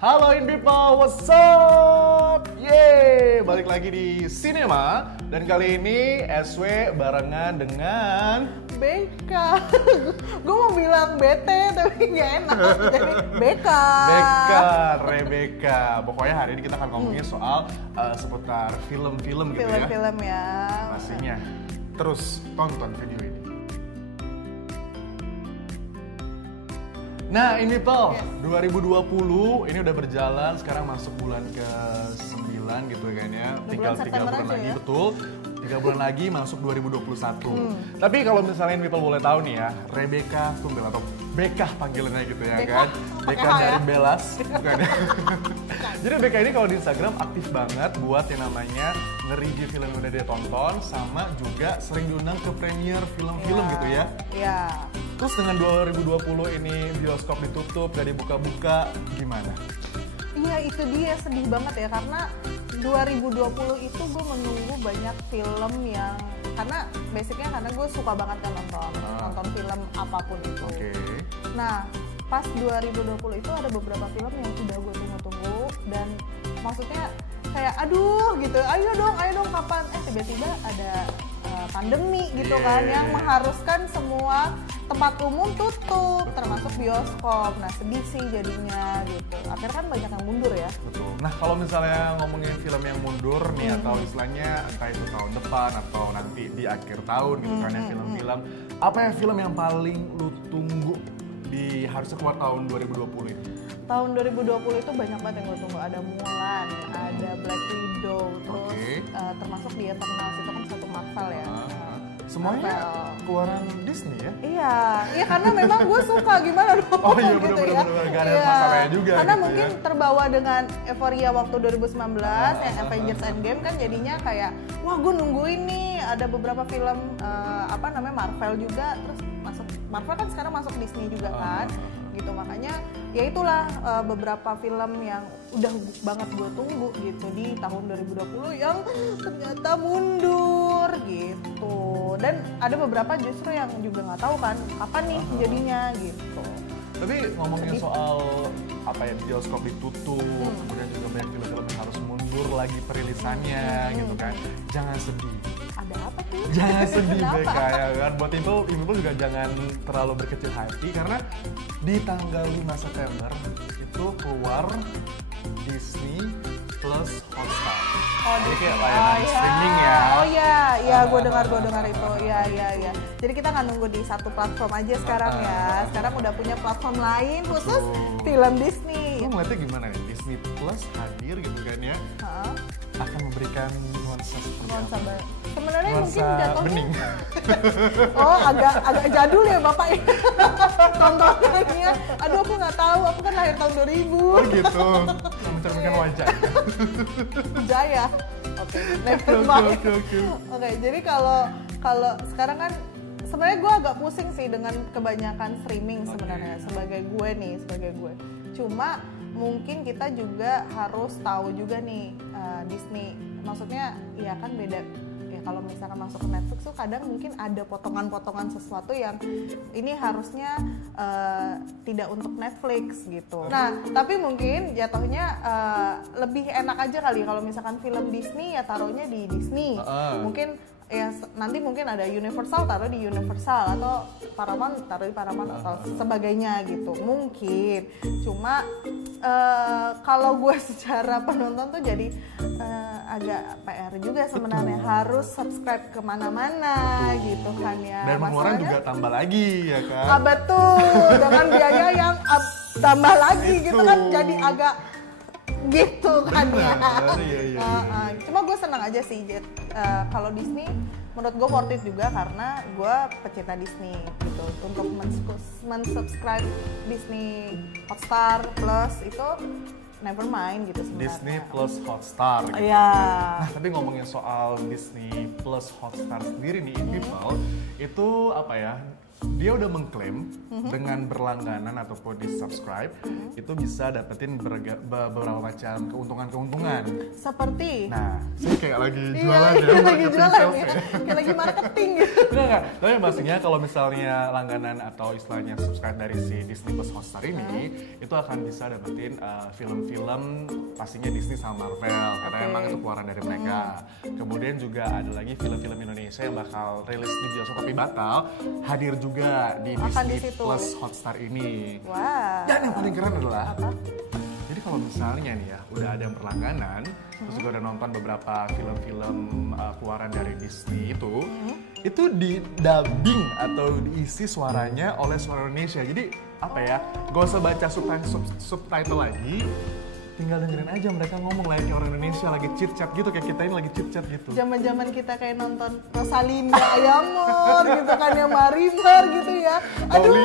Halo In People, what's up? Yeay, balik lagi di Cinema. Dan kali ini SW barengan dengan Beka. Gue mau bilang bete tapi gak enak. Jadi Beka. Rebecca. Pokoknya hari ini kita akan ngomongin soal seputar film-film gitu ya. Film-film ya. Pastinya. Terus tonton video ini. Nah ini Pel, 2020 ini udah berjalan, sekarang masuk bulan ke-9 gitu kan ya. Tinggal 3 bulan lagi ya? Betul, 3 bulan lagi masuk 2021. Tapi kalau misalnya people boleh tahu nih ya, Rebecca Tumbel atau Beka panggilannya gitu ya kan. Beka dari Belas, bukan ya. Jadi Beka ini kalau di Instagram aktif banget buat yang namanya nge-review film yang udah dia tonton, sama juga sering diundang ke premiere film-film gitu ya. Iya. Terus dengan 2020 ini bioskop ditutup, gak dibuka-buka, gimana? Iya itu dia, sedih banget ya karena 2020 itu gue menunggu banyak film yang karena basicnya karena gue suka banget kan nonton film apapun itu. Nah pas 2020 itu ada beberapa film yang udah gue tunggu-tunggu dan maksudnya kayak aduh gitu, ayo dong kapan? Tiba-tiba ada pandemi gitu kan yang mengharuskan semua tempat umum tutup, termasuk bioskop. Nah sedih sih jadinya gitu. Akhirnya kan banyak yang mundur ya. Betul. Nah kalau misalnya ngomongin film yang mundur nih atau istilahnya entah itu tahun depan atau nanti di akhir tahun gitu kan ya film-film. Apa ya film yang paling lu tunggu di harusnya keluar tahun 2020 ini? Tahun 2020 itu banyak banget yang gue tunggu. Ada Mulan, ada Black Widow, terus termasuk di Eternals itu kan satu Marvel ya. Semuanya keluaran Disney ya? Iya karena memang gue suka gimana dong. Oh iya bener-bener, gak ada masalahnya juga karena gitu mungkin terbawa dengan euforia waktu 2019 yang Avengers Endgame kan jadinya kayak wah gue nungguin nih ada beberapa film Marvel juga, terus masuk Marvel kan sekarang masuk Disney juga kan gitu, makanya ya itulah beberapa film yang udah banget gue tunggu gitu di tahun 2020 yang ternyata mundur gitu. Dan ada beberapa justru yang juga nggak tahu kan kapan nih jadinya gitu. Tapi ngomongin soal apa ya, bioskop ditutup, kemudian juga banyak film-film yang harus mundur lagi perilisannya gitu kan. Jangan sedih. Ada apa tuh? Jangan sedih Beka ya kan. Buat itu juga jangan terlalu berkecil hati karena di tanggal 5 September itu keluar Disney Plus Hotstar. Jadi kayak layanan streaming ya. Oh iya, gue dengar itu. Iya. Jadi kita nggak nunggu di satu platform aja sekarang ya. Sekarang udah punya platform lain khusus film Disney. Lu ngeliatnya gimana nih? Disney Plus hadir gitu kan ya. Akan memberikan nuansa seperti apa? Sebenarnya mungkin jatuhnya bening. Oh agak jadul ya bapak ya. Tontonannya. Aduh aku nggak tahu, aku kan lahir tahun 2000. Oh gitu. Mencerminkan wajah. Jaya. Oke. Oke. Jadi kalau sekarang kan sebenarnya gue agak pusing sih dengan kebanyakan streaming sebenarnya sebagai gue. Cuma mungkin kita juga harus tahu juga nih Disney. Maksudnya ya kan beda. Ya kalau misalkan masuk ke Netflix tuh kadang mungkin ada potongan-potongan sesuatu yang ini harusnya tidak untuk Netflix gitu. Nah tapi mungkin jatuhnya lebih enak aja kali kalau misalkan film Disney ya taruhnya di Disney. Mungkin ya nanti mungkin ada Universal taruh di Universal atau Paramount taruh di Paramount atau sebagainya gitu mungkin. Cuma kalau gue secara penonton tuh jadi agak PR juga sebenarnya, harus subscribe kemana-mana gitu kan ya. Dan pengeluaran juga tambah lagi ya kan. Betul, dengan biaya yang tambah lagi gitu kan, jadi agak gitu kan ya. Cuma gue senang aja sih kalau Disney menurut gue worth it juga karena gue pecinta Disney gitu. Untuk mensubscribe Disney Hotstar Plus itu never mind gitu sebenarnya. Disney Plus Hotstar gitu. Nah tapi ngomongin soal Disney Plus Hotstar sendiri nih People, itu apa ya, dia udah mengklaim dengan berlangganan ataupun di subscribe itu bisa dapetin beberapa macam keuntungan. Seperti? Nah, saya kayak lagi jualan ya. Lagi jualan ya. Kayak lagi marketing gitu. Enggak. Tapi maksudnya kalau misalnya langganan atau istilahnya subscribe dari si Disney Plus Hotstar ini, itu akan bisa dapetin film-film pastinya Disney sama Marvel. Karena emang itu keluaran dari mereka. Kemudian juga ada lagi film-film Indonesia yang bakal rilis di bioskop tapi batal, hadir juga di Disney Plus Hotstar ini. Wah. Dan yang paling keren adalah jadi kalau misalnya nih ya udah ada yang berlangganan, terus juga udah nonton beberapa film-film keluaran dari Disney itu di dubbing atau diisi suaranya oleh suara Indonesia. Jadi apa ya, gak usah baca subtitle lagi, tinggal dengerin aja mereka ngomong layaknya orang Indonesia lagi chit-chat gitu, kayak kita ini lagi chit-chat gitu. Zaman-zaman kita kayak nonton Rosalinda Ayamor gitu kan ya, Marimar gitu ya. Aduh,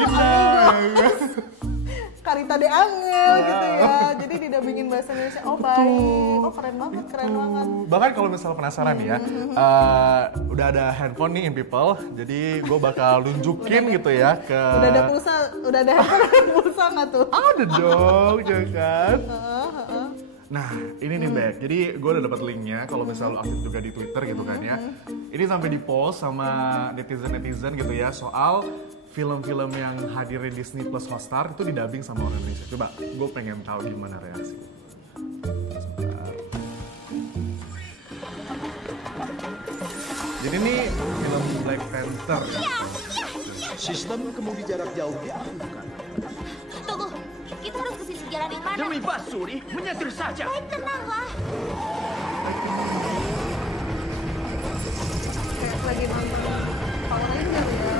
Karita de Angel gitu ya. Jadi didubbingin bahasa Indonesia. Oh baik, oh keren banget. Bahkan kalau misalnya penasaran nih ya, udah ada handphone nih in people, jadi gue bakal nunjukin gitu ya ke. Udah ada handphone pulsa nggak tuh? Ada dong, ya kan? Nah, ini nih Bek, jadi gue udah dapat linknya kalau misalnya lo aktif juga di Twitter gitu kan ya. Ini sampai di post sama netizen gitu ya soal film-film yang hadirin Disney Plus Hotstar itu didubbing sama orang Indonesia. Coba, gue pengen tahu gimana reaksi. Jadi ini film Black Panther ya. Sistem kemudi jarak jauh diaktifkan. Tunggu, kita harus ke sisi jalan yang mana? Demi Basuri, menyetir saja. Baik, tenanglah. Kayak lagi nonton Power Ranger ya.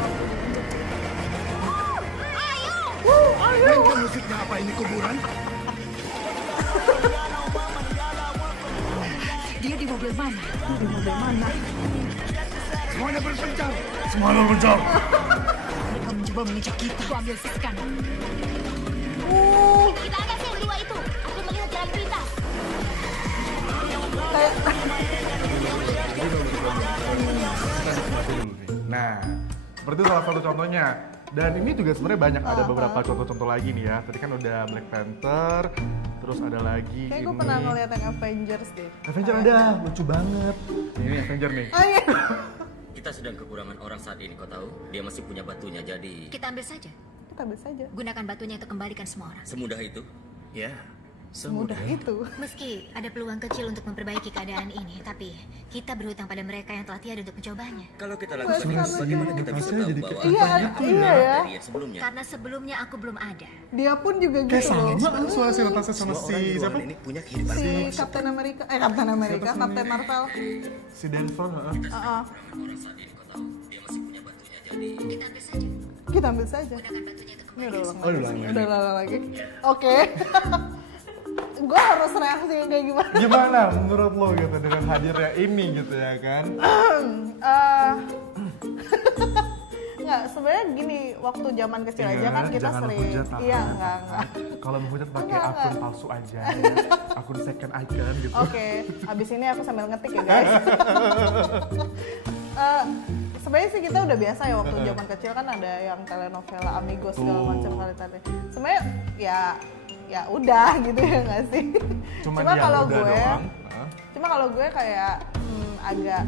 Mainkan musiknya, apa ini kuburan? Dia di mobil mana? Semuanya berpencar. Mereka mencoba mengejar kita. Aku ambil sisi kanan. Kita atas yang dua itu. Aku melihat jalan pintas. Nah, seperti salah satu contohnya. Dan ini juga sebenarnya banyak ada beberapa contoh-contoh lagi nih ya. Tadi kan udah Black Panther, terus ada lagi Kayak ini. gue pernah ngeliat yang Avengers deh. Avengers ada, lucu banget. Ini Avengers nih. Oh iya. Kita sedang kekurangan orang saat ini, kau tahu? Dia masih punya batunya, jadi Kita ambil saja. Kita bisa aja. Gunakan batunya untuk kembalikan semua orang. semudah itu. Ya, Semudah itu. Meski ada peluang kecil untuk memperbaiki keadaan ini, tapi kita berhutang pada mereka yang telah tiada untuk mencobanya. Kalau kita lakukan ini, bagaimana kita bisa tahu bahwa Iya ya. dari yang sebelumnya? Karena sebelumnya aku belum ada. Dia pun juga Kayak gitu sama loh. banget suara si Natasha sama semua si orang di siapa? ruangan ini punya kehidupan. Si Captain America, Captain Marvel. Si Denver, Orang saat ini, kau tahu? Dia masih punya batunya, jadi Kita ambil saja. Kita ambil saja. Gunakan batunya untuk Ini kembalikan udah semua ulang lagi. Udah ulang lagi. Oke. Gue harus reaksi yang kayak gimana? Gimana menurut lo gitu dengan hadirnya ini gitu ya kan? Nggak, sebenarnya gini, waktu zaman kecil aja kan kita jangan sering. menghujat, Iya, enggak. Kalau menghujat pakai Enggak, akun enggak. palsu aja ya. Akun second icon gitu. Oke, abis ini aku sambil ngetik ya guys. Sebenarnya sih kita udah biasa ya waktu zaman kecil kan ada yang telenovela Amigos segala macam kali tadi. Sebenarnya ya udah gitu ya nggak sih. Cuma kalau udah gue, doang. kalau gue kayak agak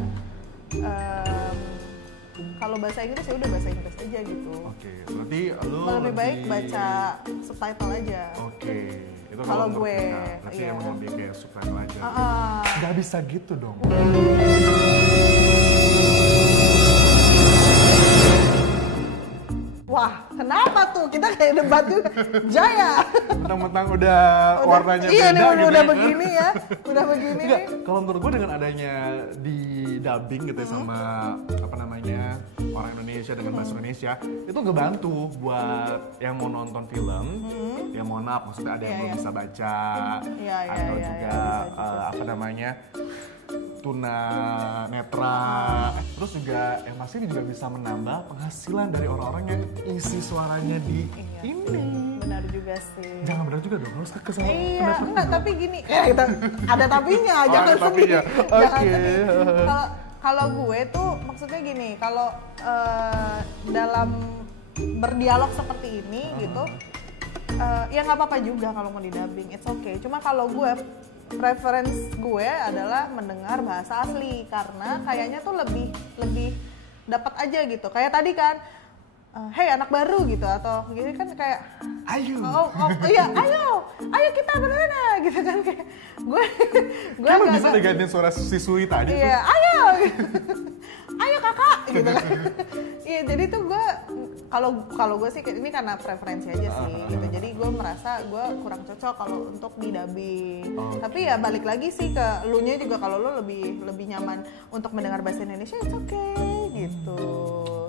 kalau bahasa Inggris ya udah bahasa Inggris aja gitu. Oke, berarti lo Lebih baik baca subtitle aja. Oke, itu Kalau menurut gue, kita. Berarti iya. emang lebih kayak subtitle aja. Ah. Gak bisa gitu dong. Wah, kenapa tuh? Kita kayak debat juga. Jaya. Mentang-mentang udah warnanya iya, beda nih, gitu udah ya kan? begini ya. Udah begini Enggak, nih. kalau menurut gue dengan adanya di dubbing gitu ya sama apa namanya orang Indonesia dengan bahasa Indonesia itu ngebantu buat yang mau nonton film, ya mohon maaf maksudnya ada yang Iya, belum iya. bisa baca Iya, iya, atau iya, juga iya, bisa juga. apa namanya tuna netra, terus juga yang pasti ini juga bisa menambah penghasilan dari orang-orang yang isi suaranya di ini. Benar juga sih. Jangan benar juga dong, harus kesal. Iya, enggak, tapi gini, kita ada tapinya, Oh, jangan ada tapinya. sedih. Jangan Oke. sedih. Kalau gue tuh maksudnya gini, kalau dalam berdialog seperti ini gitu, ya nggak apa-apa juga kalau mau didubbing, it's okay. Cuma kalau gue, preference gue adalah mendengar bahasa asli karena kayaknya tuh lebih dapat aja gitu. Kayak tadi kan, hey anak baru gitu, atau gini kan kayak ayo, iya ayo kita berana gitu kan, kayak gue kan bisa digantiin suara siswi tadi tuh. Iya ayo ayo kakak gitu kan. Iya, jadi tuh gue kalau gue sih ini karena preferensi aja sih gitu. Jadi gue merasa gue kurang cocok kalau untuk di dubbing. Tapi ya balik lagi sih ke elunya juga, kalau lo lebih nyaman untuk mendengar bahasa Indonesia, it's okay gitu.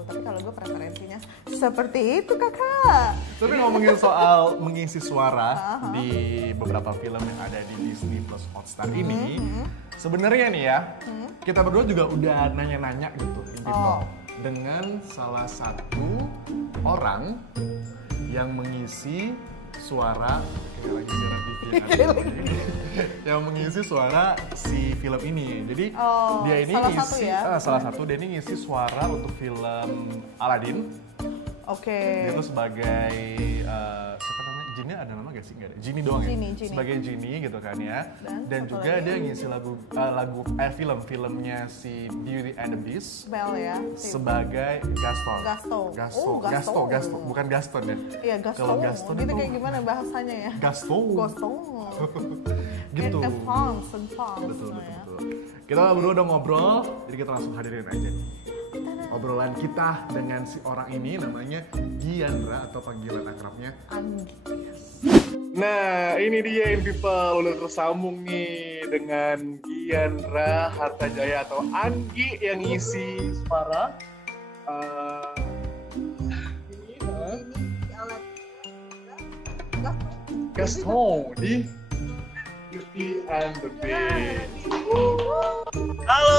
Tapi kalau gue preferensinya seperti itu kakak. Tapi ngomongin soal mengisi suara di beberapa film yang ada di Disney Plus Hotstar ini, sebenarnya nih ya, kita berdua juga udah nanya-nanya gitu dengan salah satu orang yang mengisi suara kayak lagi siaran TV yang mengisi suara si film ini. Jadi dia ini ngisi salah satu dia ini ngisi suara untuk film Aladdin. Dia tuh sebagai siapa namanya? Jinnya ada nama gak sih? Nggak ada. Genie doang ya? Genie. Sebagai Genie gitu kan ya. Dan juga dia ngisi filmnya si Beauty and the Beast. Belle ya. Sebagai Gaston. Bukan Gaston ya? Iya, Gaston. Kalau Gaston itu kayak gimana bahasanya ya? Gaston. Gitu. In France. Betul. Kita berdua udah ngobrol, jadi kita langsung hadirin aja nih obrolan kita dengan si orang ini, namanya Giandra atau panggilan akrabnya Anggi. Nah, ini dia yang people, udah tersambung nih dengan Giandra Hartajaya atau Anggi yang ngisi suara Gaston di Beauty and the Beast. Halo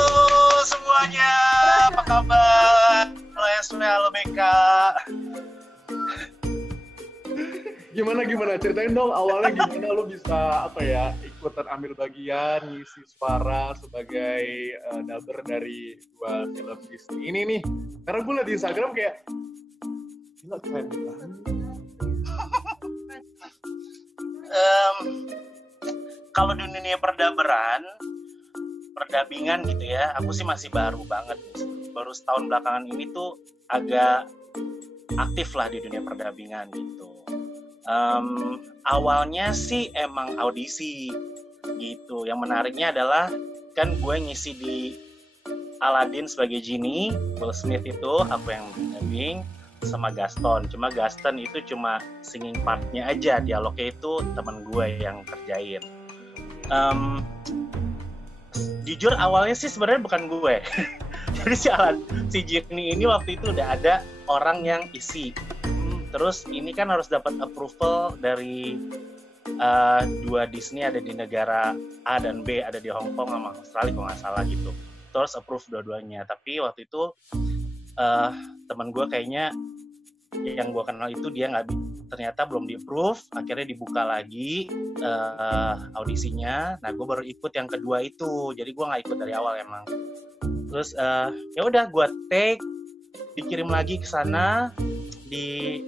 semuanya, apa kabar? Halo SW, halo BK. Gimana ceritain dong awalnya gimana lo bisa ikutan ambil bagian ngisi suara sebagai dubber dari 2 film Disney ini nih. Karena gue liat di Instagram kayak gila keren banget. Kalau di dunia perdabingan gitu ya, aku sih masih baru banget. Baru setahun belakangan ini tuh agak aktif lah di dunia perdabingan gitu. Awalnya sih emang audisi gitu. Yang menariknya adalah kan gue ngisi di Aladdin sebagai Genie, Will Smith itu aku yang dubbing sama Gaston. Cuma Gaston itu cuma singing partnya aja, dialognya itu teman gue yang kerjain. Jujur awalnya sih sebenarnya bukan gue. Jadi si Genie ini waktu itu udah ada orang yang isi. Terus ini kan harus dapat approval dari 2 Disney, ada di negara A dan B, ada di Hong Kong sama Australia kalau nggak salah gitu. Terus approve dua-duanya. Tapi waktu itu teman gue kayaknya yang gue kenal itu dia ternyata belum di-approve. Akhirnya dibuka lagi audisinya. Nah gue baru ikut yang kedua itu. Jadi gue nggak ikut dari awal emang. Terus ya udah gue take, dikirim lagi ke sana, di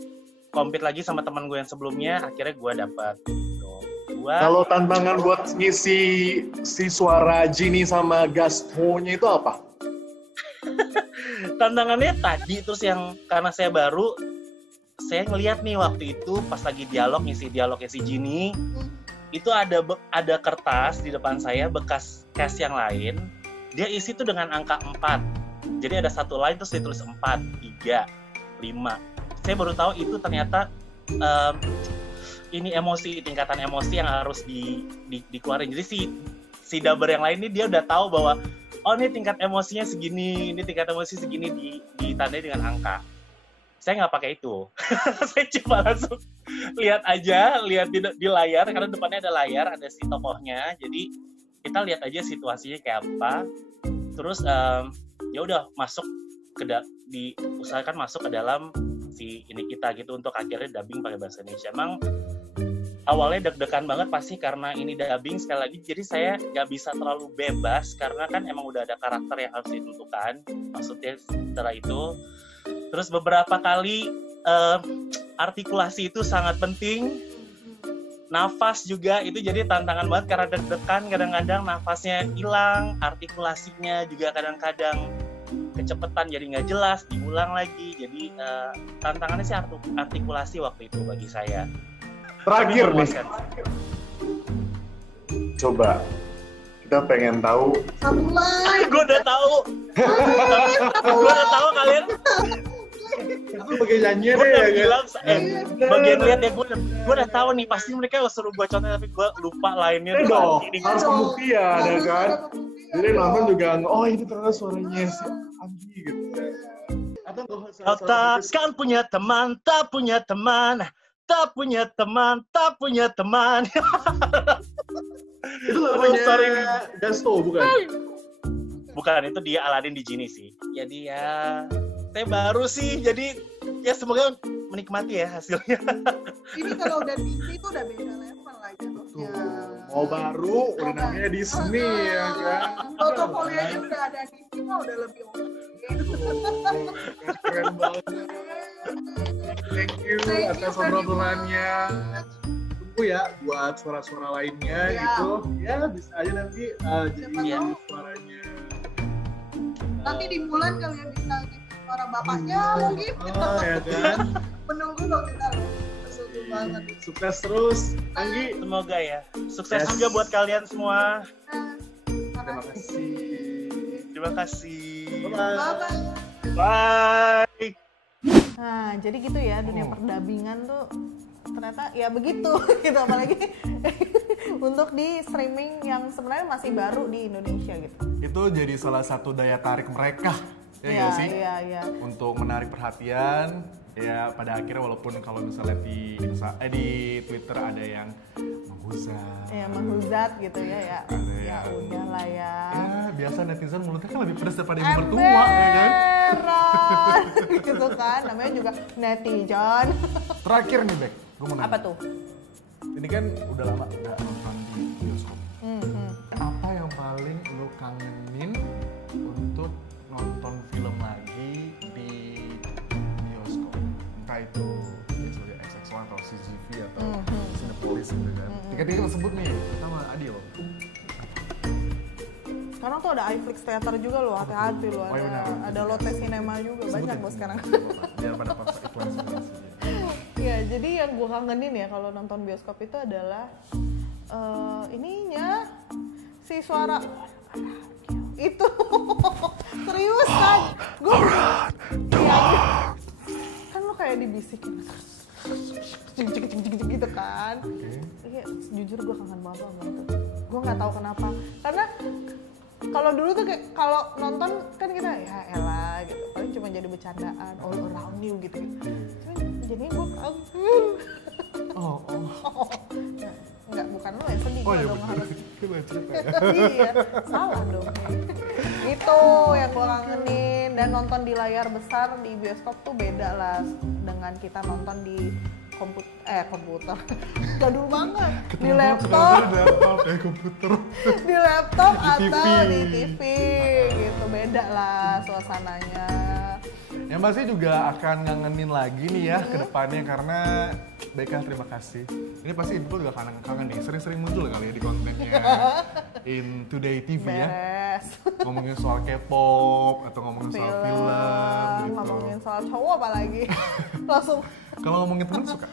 compete lagi sama teman gue yang sebelumnya, akhirnya gue dapat. Kalau tantangan buat ngisi si suara Genie sama Gaston-nya itu apa? Tantangannya tadi, terus yang karena saya baru, saya ngeliat nih waktu itu pas lagi ngisi dialognya si Genie, itu ada kertas di depan saya bekas cast yang lain, dia isi tuh dengan angka 4. Jadi ada satu line terus ditulis 4, 3, 5. Saya baru tahu itu ternyata ini tingkatan emosi yang harus dikeluarin. Jadi si dubber yang lain ini dia udah tahu bahwa ini tingkat emosinya segini, ini tingkat emosi segini, ditandai dengan angka. Saya nggak pakai itu. Saya cuma langsung lihat di layar, karena depannya ada layar, ada si tokohnya. Jadi kita lihat aja situasinya kayak apa. Terus ya udah diusahakan masuk ke dalam si ini kita gitu untuk akhirnya dubbing pakai bahasa Indonesia. Emang awalnya deg-degan banget pasti karena ini dubbing sekali lagi, jadi saya nggak bisa terlalu bebas karena kan emang udah ada karakter yang harus ditentukan, maksudnya setelah itu. Terus beberapa kali artikulasi itu sangat penting. Nafas juga itu jadi tantangan banget karena deg-degan, kadang-kadang nafasnya hilang, artikulasinya juga kadang-kadang kecepatan jadi nggak jelas, diulang lagi. Jadi tantangannya sih artikulasi waktu itu bagi saya. Terakhir nih, coba kita pengen tahu. Gue udah tahu. Gue udah tahu kalian. Itu bagian nyanyi Gue deh udah ya bilang, kan? bagian lihat ya gue udah tahu nih pasti mereka suruh gue contoh tapi gue lupa lainnya. Dong, harus pembuktian ya kan? Jadi nonton juga, oh ini ternyata suaranya si Anggi gitu. Atau Kau takkan punya teman, tak punya teman, tak punya teman, tak punya teman. itu lagunya Gasto bukan? Bukan, itu dia Aladin di Genie sih. Jadi ya saya baru sih, jadi ya semoga menikmati ya hasilnya. Ini kalau udah Disney itu udah beda level lagi. Ya. Mau baru, udah namanya Disney ya kan? Portfolionya udah ada Disney mah udah lebih oke. Keren banget. Thank you atas obrolannya. Tunggu ya buat suara-suara lainnya gitu. Ya bisa aja nanti jadi suaranya. Nanti di bulan kalian bisa jadi suara bapaknya mungkin. Ya kan? Menunggu loh kita. Seru banget. Sukses terus, Anggi. Semoga ya. Sukses juga buat kalian semua. Terima kasih. Terima kasih. Bye-bye. Bye. Nah, jadi gitu ya dunia perdabingan tuh ternyata ya begitu gitu, apalagi untuk di streaming yang sebenarnya masih baru di Indonesia gitu. Itu jadi salah satu daya tarik mereka, ya nggak sih? Iya. Untuk menarik perhatian, ya pada akhirnya walaupun kalau misalnya di Twitter ada yang menghujat. Ya menghujat gitu ya. Ya udahlah ya. Ya biasa netizen mulutnya kan lebih pedas daripada ibu mertua, ya kan? Gitu kan, namanya juga netizen. Terakhir nih, Bek, gue mau nanya. Apa tuh? Ini kan udah lama nggak nonton di bioskop. Apa yang paling lu kangenin untuk nonton film lagi di bioskop? Entah itu misalnya XX1 atau CGV atau Cinepolis gitu kan. Tiga-tiga kita sebut nih, pertama Adil. Sekarang tuh ada iFlix Theater juga loh, hati-hati loh. Ada Lotte Cinema juga, banyak loh sekarang. Biar pada pas iklan sebenarnya. Iya, jadi yang gue kangenin ya kalau nonton bioskop itu adalah ininya si suara itu serius kan? Gue kan lo kayak dibisikin gitu kan? Iya, jujur gue kangen banget sama itu. Gue nggak tahu kenapa, karena kalau dulu tuh kayak kalau nonton kan kita ya elah gitu, paling cuma jadi bercandaan all around you gitu. Jadi gue kangen. Enggak, bukan lo yang sedih. Oh iya dong, bener, harus. itu yang cerita ya. Iya, salah dong. Itu yang gue kangenin, dan nonton di layar besar di bioskop tuh beda lah dengan kita nonton di komputer. Jadul banget. Di laptop. Komputer. Di laptop Di atau TV. di TV gitu, beda lah suasananya. Yang pasti juga akan ngangenin lagi nih ya ke depannya, karena Beka terima kasih. Ini pasti Info juga kangen nih, sering-sering muncul kali ya di kontennya in Today TV ya. Ngomongin soal K-pop atau ngomongin soal film gitu. Ngomongin soal cowok apalagi. Langsung. Kalau ngomongin teman suka.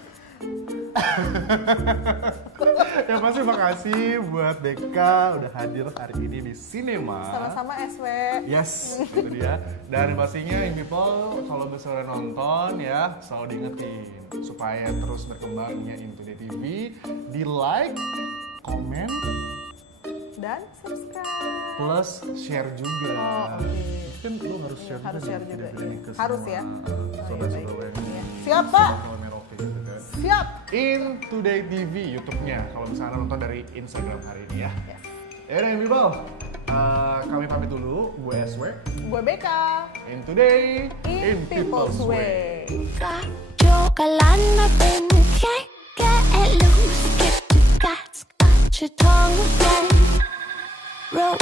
Ya pasti makasih buat Beka udah hadir hari ini di Cinema. Sama-sama SW. Yes, itu dia. Dan pastinya in people kalau misalnya nonton ya selalu diingetin supaya terus berkembangnya Into the TV, di like, komen, dan subscribe. plus share juga. Kan lo harus share Harus share juga. ke Harus semua ya. sobat-sobat yang Siap, Pak. gitu kan. Siap. In Today TV YouTube-nya kalau misalnya nonton dari Instagram hari ini ya. Yes. Ya udah people, kami pamit dulu. Gue SW. Gue Beka. In Today In People's Way. Got your galana bin, can't get loose. Get your guts, got your tongue again. Rope